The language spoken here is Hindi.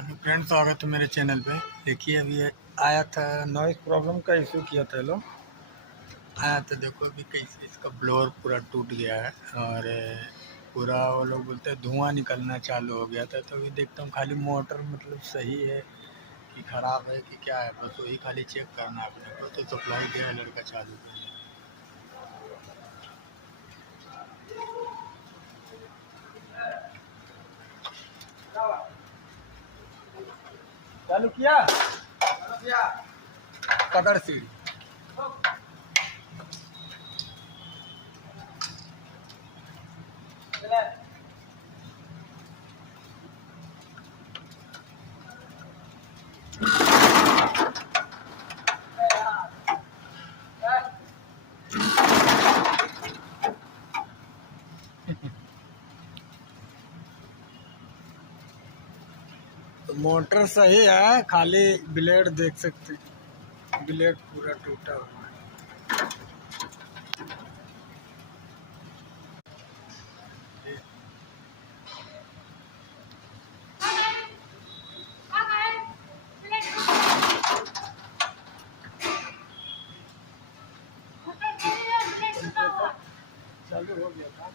हेलो फ्रेंड, स्वागत है मेरे चैनल पे। देखिए अभी ये आया था, नॉइस प्रॉब्लम का इशू किया था लोग आया था। देखो अभी कैसे इसका ब्लोअर पूरा टूट गया है और पूरा वो लोग बोलते हैं धुआं निकलना चालू हो गया था। तो अभी देखता हूँ खाली मोटर मतलब सही है कि ख़राब है कि क्या है, बस वही खाली चेक करना है अपने को। तो सप्लाई गया लड़का चालू कर चालू किया पकड़ सीढ़ी। तो मोटर सही है, खाली ब्लेड देख सकते हैं, ब्लेड पूरा टूटा हुआ है। चालू हो गया था।